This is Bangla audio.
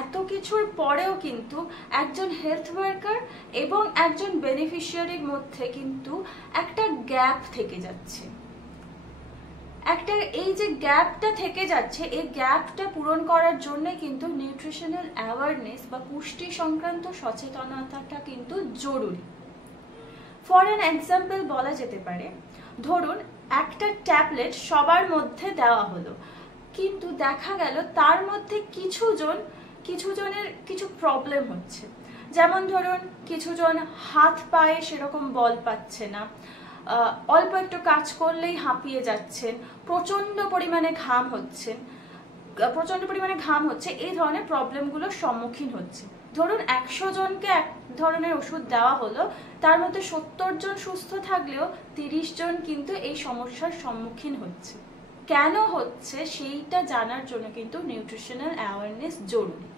এত কিছুর পরেও কিন্তু একজন হেলথ ওয়ার্কার এবং একজন বেনিফিশিয়ারির মধ্যে কিন্তু একটা গ্যাপ থেকে যাচ্ছে। এই যে গ্যাপটা থেকে যাচ্ছে, এই গ্যাপটা পূরণ করার জন্য কিন্তু নিউট্রিশনাল অ্যাওয়ারনেস বা পুষ্টি সংক্রান্ত সচেতনতাটা কিন্তু জরুরি। ফর অ্যান এক্সাম্পল বলা যেতে পারে, ধরুন একটা ট্যাবলেট সবার মধ্যে দেওয়া হলো, কিন্তু দেখা গেল তার মধ্যে কিছুজনের কিছু প্রবলেম হচ্ছে। যেমন ধরুন কিছুজন হাত পায়ে সেরকম বল পাচ্ছে না, অল্প একটু কাজ করলেই হাঁপিয়ে যাচ্ছেন, প্রচন্ড পরিমাণে ঘাম হচ্ছে, এই ধরনের প্রবলেমগুলোর সম্মুখীন হচ্ছে। ধরুন 100 জনকে এক ধরনের ওষুধ দেওয়া হলো, তার মধ্যে 70 জন সুস্থ থাকলেও 30 জন কিন্তু এই সমস্যার সম্মুখীন হচ্ছে। কেন হচ্ছে সেইটা জানার জন্য কিন্তু নিউট্রিশনাল অ্যাওয়ারনেস জরুরি।